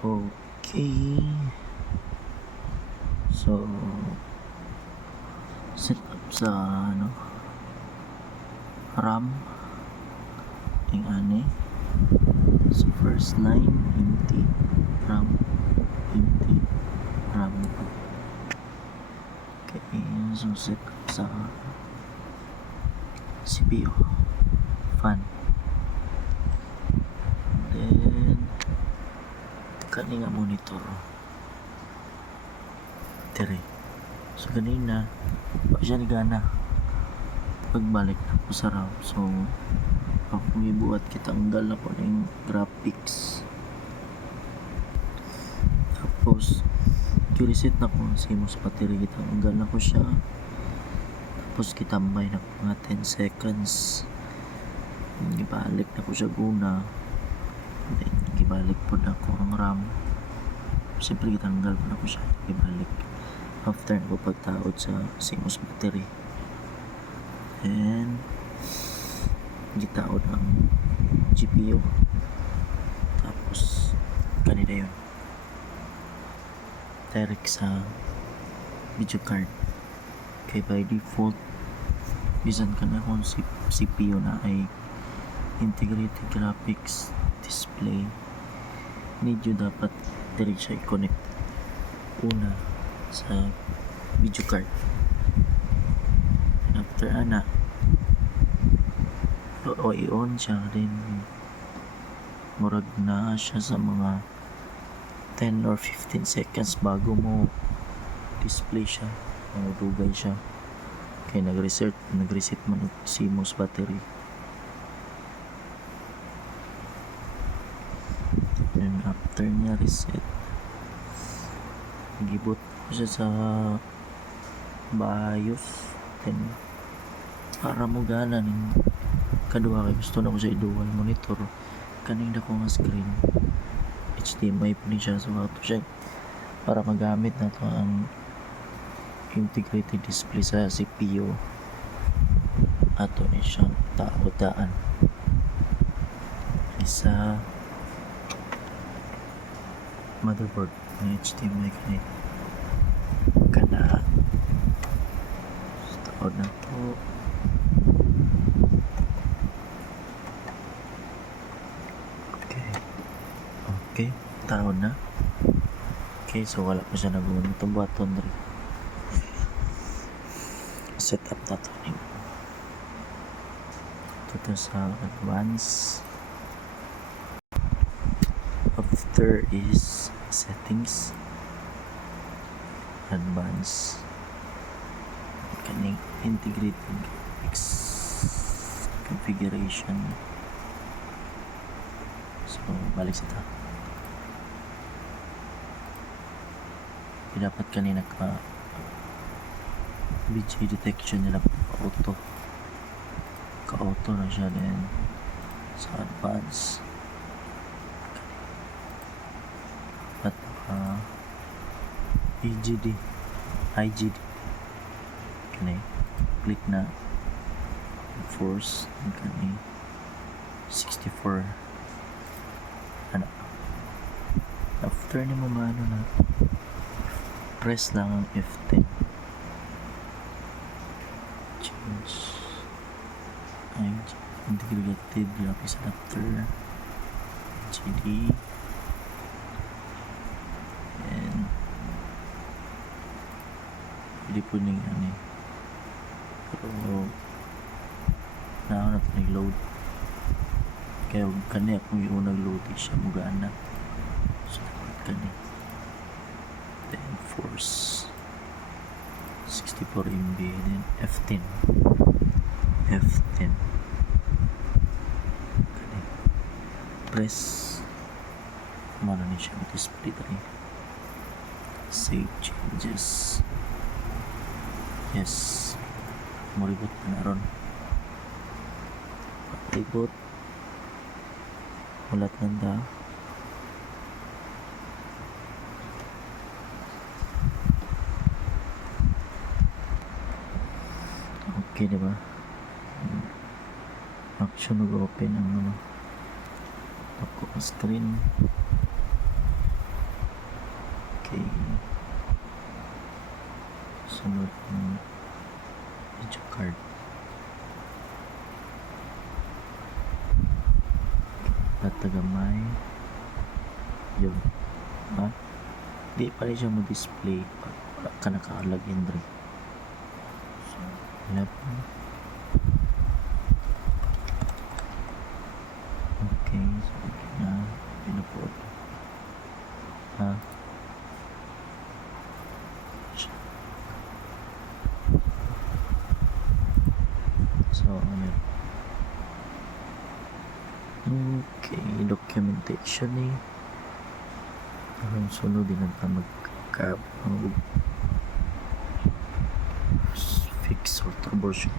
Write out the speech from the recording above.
Okay. So, set up sa RAM yung ani. So, first line, empty, RAM, empty, RAM. Okay, so set up sa CPU, fan. Then, kaninga monitor. Tiri. So, kanina, pa siya nagana. Pagbalik na po sa RAM. So, ako ibuhat kitanggal na po ng graphics. Tapos, reset na ko sa imong battery, kitanggal na ko siya. Tapos, kitambay na ko mga 10 seconds. Gibalik na ko siya guna. Then, gibalik po na ko ang RAM. Siyempre, kitanggal po na ko siya. Gibalik. After na ko pagtaod sa CMOS battery. And gitaod ang GPU. Tapos kanina yun direct sa video card. Kaya by default bisan ka na kung CPU na ay integrated graphics display, medyo dapat direct siya i-connect una sa video card. And after ana o i-on siya rin, murag na siya sa mga 10 or 15 seconds bago mo display siya, dugay siya. Kaya nag-reset man ang CMOS battery. And after niya reset, gibot ko siya sa BIOS. Then para mo gana ning kaduha, kay gusto na ko siya i-dual monitor. Kaning na ko nga screen HDMI po ni siya, so ato siya para magamit na to ang integrated display sa CPU. Ato ni siyang taodaan isa motherboard ng HDMI kana taod na to. Okay, taon na. Okay, so wala pa siya nag-uwan. Itong button rin. Set up na ito. Ito sa advance. After is settings. Advance. Kaning integrated graphics configuration. So, balik sa ito. Dapat kanina ka BG detection nila auto na siya din sa advance at IGD kani click na force kani 64 ano after ni mo maano na press lang ang F10. Change integrated graphics adapter GD and pwede po nang pero na ito nag-load kaya kanya kung yung nag-load siya mugana so dapat kanya then force 64 MB then F10 press mana ni siya display tadi save changes yes moribot na ron ribot ulat nanda okay diba action nag-open ang ako screen sunod ng video card. Natagamay. Yun. Ha? Di pa rin siya mo-display pag wala ka naka-login rin. So, 11. Okay, so na pinupot. Ha? So, ano? Okay, documentation eh. Ang sunod din ang fix or troubleshoot